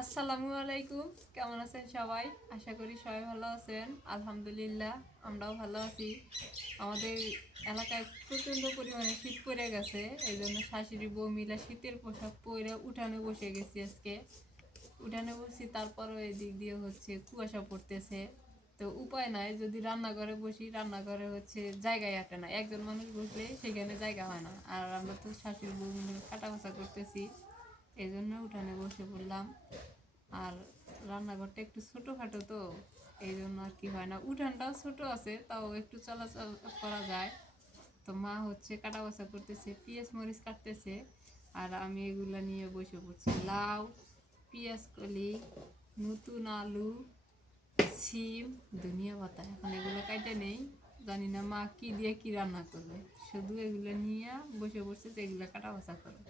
আসসালামু আলাইকুম। কেমন আছেন সবাই? আশা করি সবাই ভালো আছেন। আলহামদুলিল্লাহ আমরাও ভালো আছি। আমাদের এলাকায় প্রচণ্ড পরিমাণে শীত পড়ে গেছে, এই জন্য শাশুড়ি বউ মিলে শীতের পোশাক পরে উঠানে বসে গেছি। আজকে উঠানে বসছি, তারপরও এই দিক দিয়ে কুয়াশা পড়তেছে। তো উপায় নাই, যদি রান্নাঘরে বসি, রান্নাঘরে জায়গায় আটে না, একজন মানুষ বসলে সেখানে জায়গা হয় না। আর আমরা তো শাশুড়ি বউ মিলে কাটা বাছা করতেছি, এই জন্য উঠানে বসে পড়লাম। আর রান্নাঘরটা একটু ছোটোখাটো, তো এই জন্য আর কি হয় না। উঠানটাও ছোট আছে, তাও একটু চলাচল করা যায়। তো মা কাটা বাছা করতেছে, পেঁয়াজ মরিচ কাটতেছে, আর আমি এগুলা নিয়ে বসে পড়ছি। লাউ, পেঁয়াজ কলি, নতুন আলু, সিম, ধনিয়া পাতা। এখন এগুলো কাটে নেই, জানি না মা কি দিয়ে কি রান্না করবে। শুধু এগুলো নিয়ে বসে পড়ছে যে এগুলো কাটা বাছা করবে।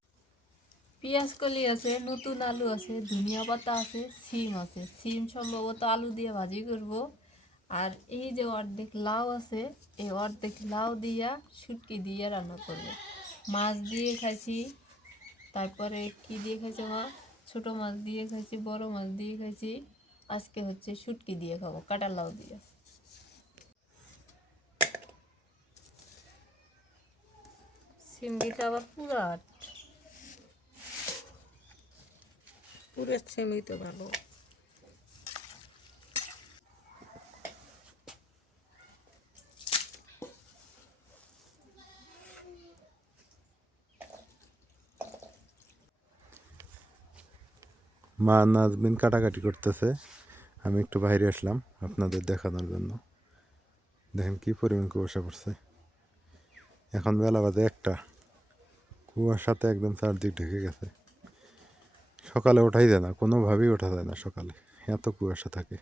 পেঁয়াজ কলি আছে, নতুন আলু আছে, ধনিয়া পাতা আছে, সিম আছে। সিম সম্ভবত আলু দিয়ে ভাজি করব। আর এই যে অর্ধেক লাউ আছে, এই অর্ধেক লাউ দিয়া শুটকি দিয়ে রান্না করবে। মাছ দিয়ে খাইছি, তারপরে কি দিয়ে খাইছে মা? ছোট মাছ দিয়ে খাইছি, বড় মাছ দিয়ে খাইছি। আজকে শুটকি দিয়ে খাবো, কাটা লাউ দিয়ে। সিমড়িটা আবার পুরাট, পুরো সিমড়ি তো ভালো। মা নাজমিন কাটাকাটি করতেছে, আমি একটু বাইরে আসলাম আপনাদের দেখানোর জন্য। দেখেন কি পরিমাণ কুয়াশা পড়ছে। এখন বেলা বাজে 1টা, কুয়াশাতে একদম চারদিক ঢেকে গেছে। সকালে ওঠাই যায় না, কোনোভাবেই ওঠা যায় না সকালে, এত কুয়াশা থাকে।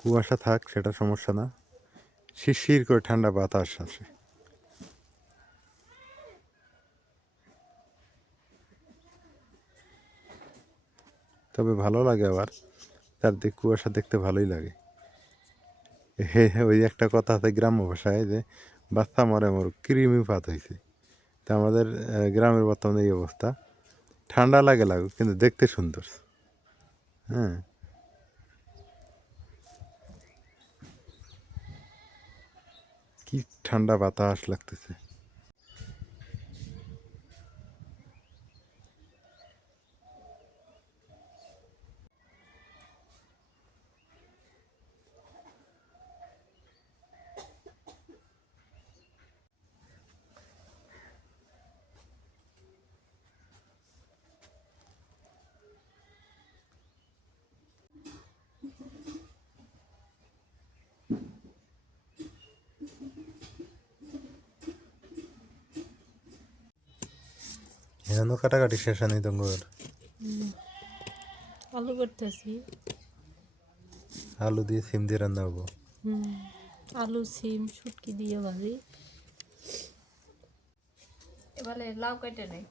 কুয়াশা থাক সেটা সমস্যা না, শিরশির করে ঠান্ডা বাতাস আসে। তবে ভালো লাগে, আবার চারদিক কুয়াশা দেখতে ভালোই লাগে। ওই একটা কথা আছে গ্রাম্য ভাষায়, যে বাচ্চা মরে মর কৃমি পাত হয়েছে। তা আমাদের গ্রামের বর্তমানে এই অবস্থা। ঠান্ডা লাগুক, কিন্তু দেখতে সুন্দর। হ্যাঁ, কি ঠান্ডা বাতাস লাগতেছে। এখনো কাটাকাটি শেষ হয়নি তোমার? আলু করতেছি। আলু দিয়ে সিম দিয়ে রান্না হবো। আলু সিম শুটকি দিয়ে ভাজি। এবারে লাউ কেটে নেই।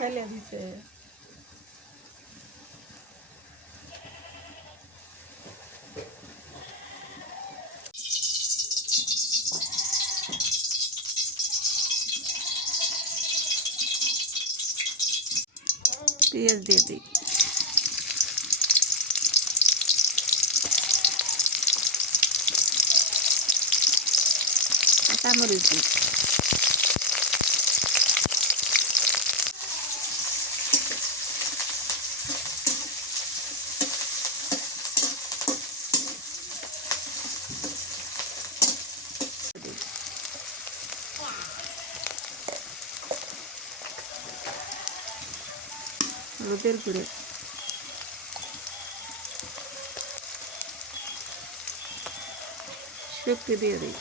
ফেলে দিছে। পেঁয়াজ দিয়ে দিই, কাঁচামরিচ দিই, হলুদের গুঁড়ো, শুকনো দিয়ে দিই,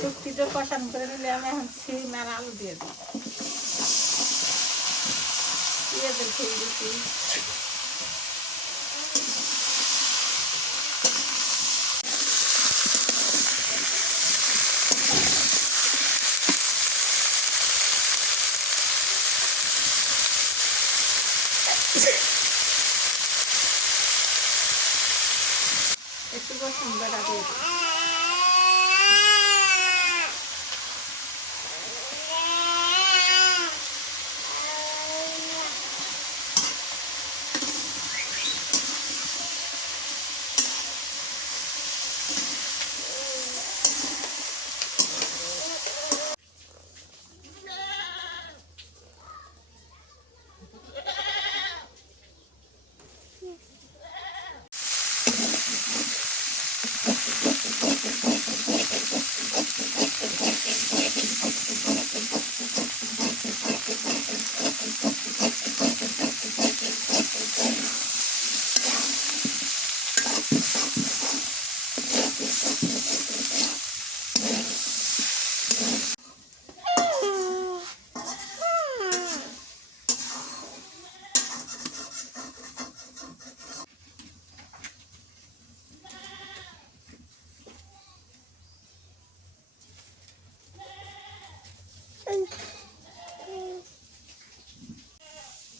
শুক্তিটা কষান করে নিলে আমি এখন সিম আর আলু দিয়ে দিই, পেঁয়াজের খেয়ে দিচ্ছি, একটু রসুন বাটা দিয়ে দিই,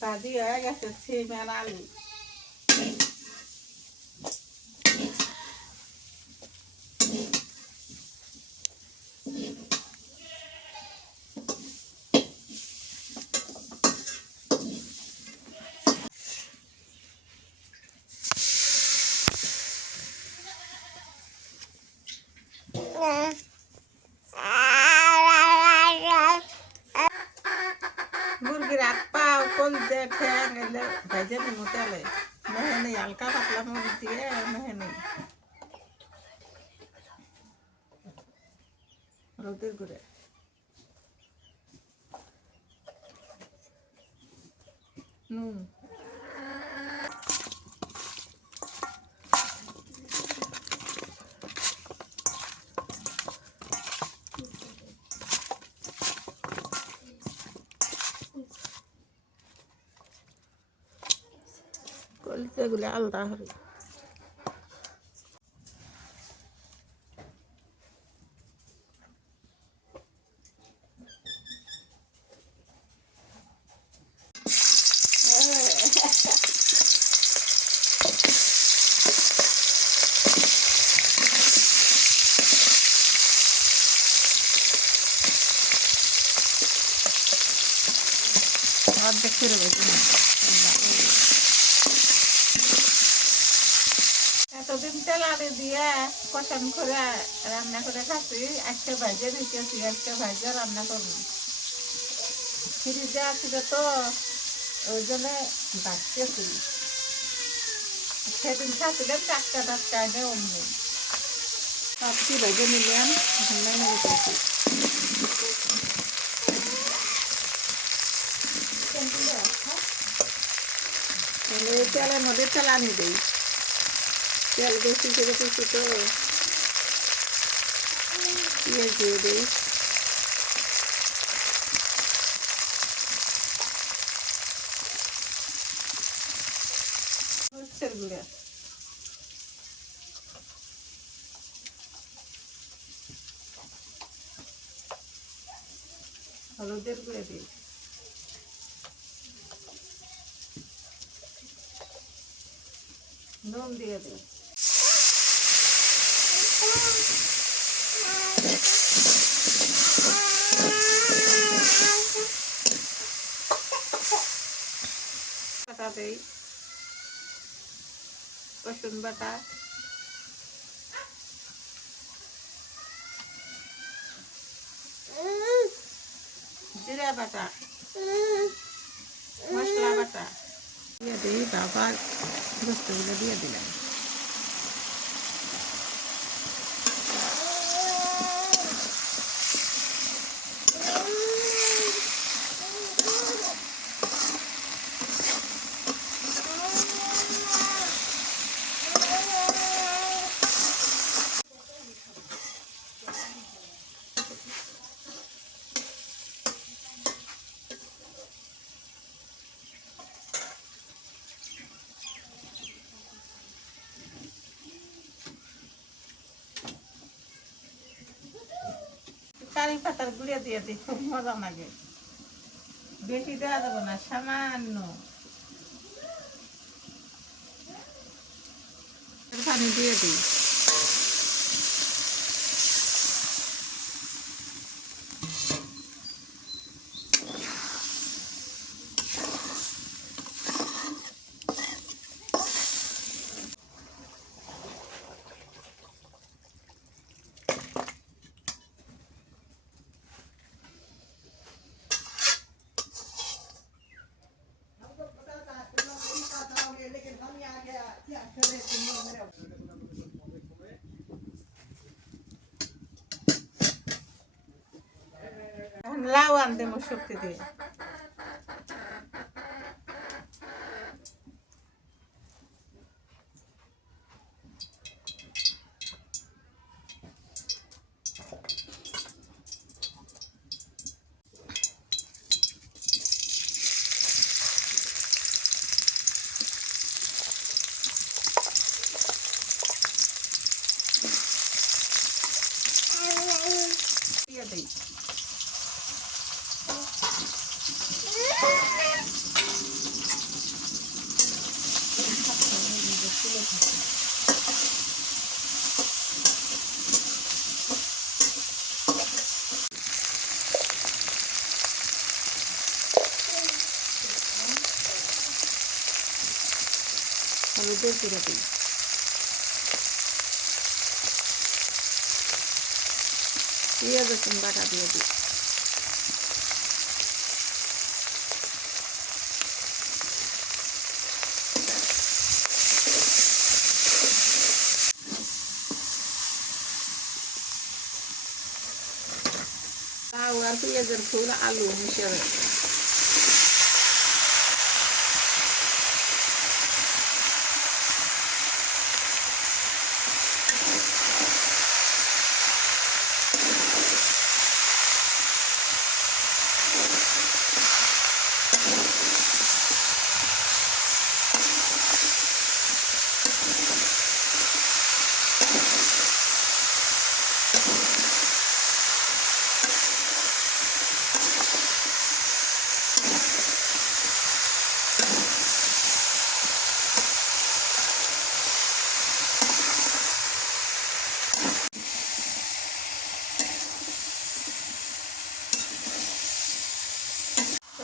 ভাজি হয়ে গেছে সিম আর আলু, মুরগির হাত পাও কলজে ঠ্যাং এলে ভেজে নিব তেলে, মেহেনি হালকা পাতলা মরিচ দিয়ে মেহেনি, হলুদের গুঁড়ো, নুন, কলজেগুলো আলাদা হবে, অর্ধেক করে ভেজে নিই। এতদিন তেল আলু দিয়ে কষান করে রান্না করে খাচ্ছি, আজকে ভাজে নিতেছি, আজকে ভাজে রান্না করবো, ফ্রিজে আসছিল তো ওই জন্য বাড়তেছি, সেদিন খাচ্ছিলাম টাটকা টাটকা এনে অমনি সবজি ভেজে নিলাম, ঠান্ডা নিয়ে খাচ্ছি, তেলের মধ্যে তেল আনি দিই, তেল বেশি করে দিচ্ছি তো পেঁয়াজ দিয়ে দিই, হলুদের গুঁড়া দিই নুন দিয়ে দিই বাটা দিই রসুন বাটা জিরা বাটা মশলা বাটা দিয়ে দিই বাবা বস্তুগুলো দিয়ে দিলাম কারি পাতার গুঁড়ে দিয়ে দিই খুব মজা লাগে বেশি দেওয়া যাবে না সামান্য পানি দিয়ে দিই এখন লাউ আনতে শক্তি দিয়ে দিয়ে দিই হলুদের গুঁড়া দিই পেঁয়াজ রসুন বাটা দিয়ে দিই লাউ আর পেঁয়াজের ফুল আলু মিশিয়ে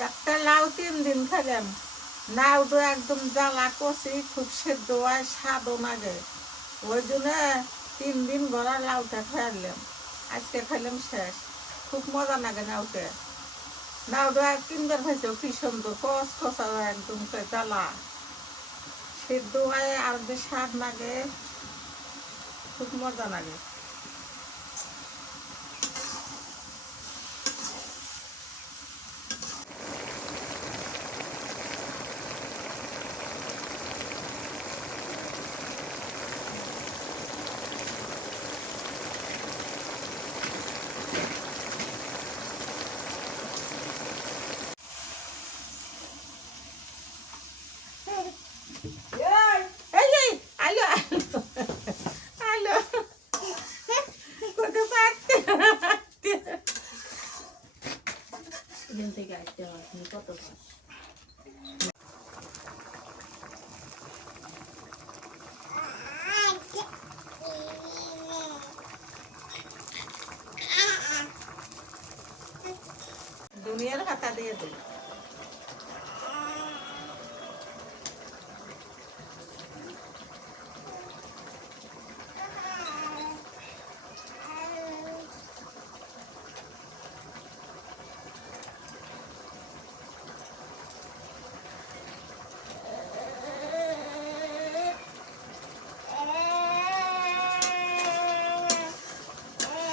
একটা লাউ 3 দিন খেলাম লাউ তো একদম জ্বালা কষি খুব সেদ্ধ হয় স্বাদও লাগে ওই জন্য 3 দিন গড়া লাউটা খাইলাম আজকে খাইলাম শেষ খুব মজা লাগে লাউটা লাউটা 3 বার খাইছে কি সুন্দর কষ কষা একদম জ্বালা সেদ্ধ হয় আর বেশ স্বাদ লাগে খুব মজা লাগে দিয়ে দিই।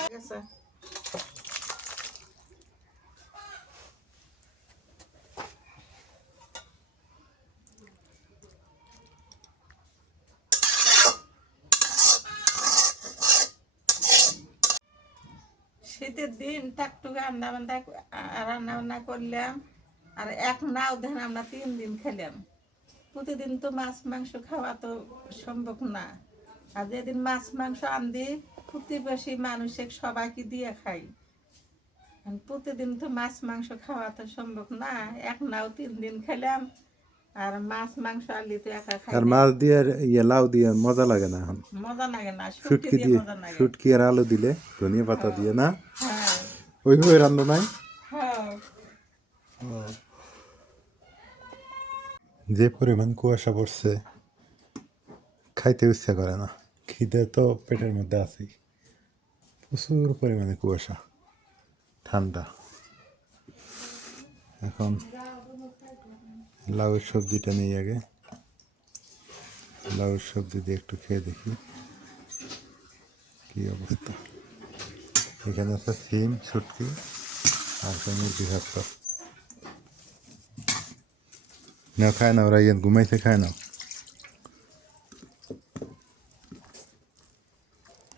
ঠিক আছে। শীতের দিন টাকটুক রান্না বান্না করলাম, আর এক নাও দেন আমরা 3 দিন খেলাম। প্রতিদিন তো মাছ মাংস খাওয়া তো সম্ভব না, আর যেদিন মাছ মাংস আনদি প্রতিবেশী মানুষের সবাইকে দিয়ে খাই। আর প্রতিদিন তো মাছ মাংস খাওয়া তো সম্ভব না, এক নাও 3 দিন খেলাম। আর মাছ মাংস আনলি তো একা খাই আর না। মাছ দিয়ে আর লাউ দিয়ে মজা লাগে না এখন। মজা লাগে না, শুটকি শুটকি দিয়ে দিয়ে, মজা লাগে। শুটকি আর আলু দিলে, ধনিয়া পাতা দিয়ে না, হ্যাঁ ওইভাবে রান্না নাই। হ্যাঁ। যে পরিমাণ কুয়াশা পড়ছে, খাইতে ইচ্ছা করে না। খিদে তো পেটের মধ্যে আছেই, প্রচুর পরিমাণে কুয়াশা, ঠান্ডা। এখন লাউয়ের সবজিটা নেই আগে, লাউয়ের সবজি দিয়ে একটু খেয়ে দেখি কি অবস্থা। এখানে আছে সিম, শুটকি আর মুরগি ভাত। না খায় না, ওরা ইয়ান ঘুমাইছে, খায় না।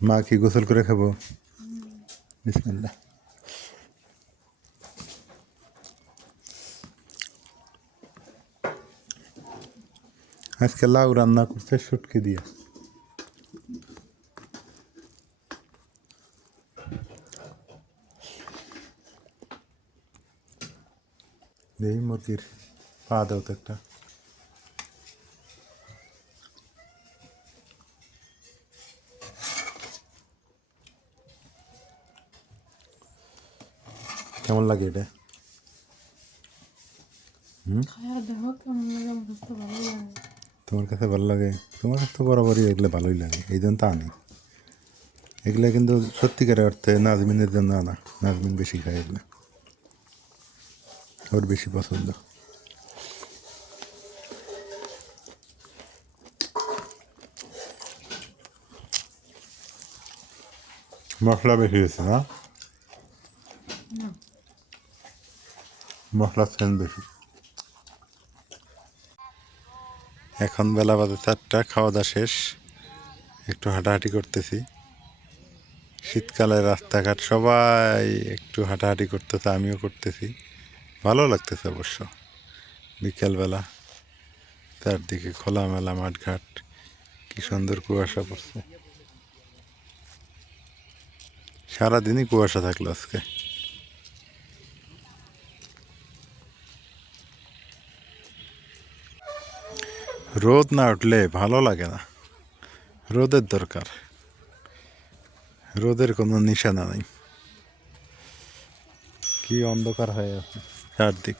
মা কি গোসল করে খাবো? বিসমিল্লাহ। আজকে লাউ রান্না করছে শুটকি দিয়ে। এই মুরগির পা দাও তো একটা। কেমন লাগে এটা? তোমার কাছে ভালো লাগে? তোমার কাছে তো বরাবরই এগুলো ভালোই লাগে, এই জন্য তা আনি। এগুলো কিন্তু সত্যিকারের অর্থে নাজমিনের জন্য আনা। নাজমিন বেশি খায় এগুলো, ওর বেশি পছন্দ। মশলা বেশি হয়েছে না? মশলা সেন বেশি। এখন বেলা বাজে 4টা, খাওয়া দাওয়া শেষ, একটু হাঁটাহাঁটি করতেছি। শীতকালে রাস্তাঘাট সবাই একটু হাঁটাহাঁটি করতেছে, আমিও করতেছি, ভালো লাগতেছে অবশ্য। বিকেলবেলা চারদিকে খোলামেলা মাঠঘাট, কি সুন্দর কুয়াশা পড়ছে। সারাদিনই কুয়াশা থাকলো আজকে। রোদ না উঠলে ভালো লাগে না, রোদের দরকার। রোদের কোনো নিশানা নেই, কি অন্ধকার হয়ে আছে চারদিক।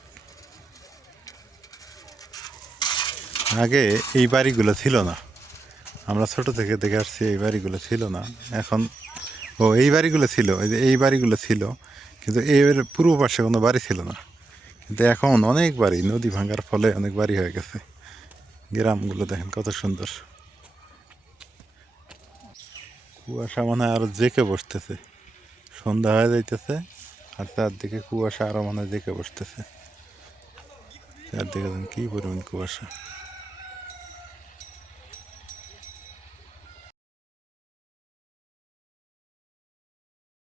আগে এই বাড়িগুলো ছিল না, আমরা ছোট থেকে দেখে আসছি, এই বাড়িগুলো ছিল না। এখন এই বাড়িগুলো ছিল, এই বাড়িগুলো ছিল, কিন্তু এর পূর্ব পাশে কোনো বাড়ি ছিল না। কিন্তু এখন অনেক বাড়ি, নদী ভাঙার ফলে অনেক বাড়ি হয়ে গেছে। গ্রামগুলো দেখেন কত সুন্দর। কুয়াশা মনে হয় আরো জেঁকে বসতেছে, সন্ধ্যা হয়ে যাইতেছে, আর চারদিকে কুয়াশা আরো মনে হয় জেঁকে বসতেছে। চারদিকে কি পরিমাণ কুয়াশা।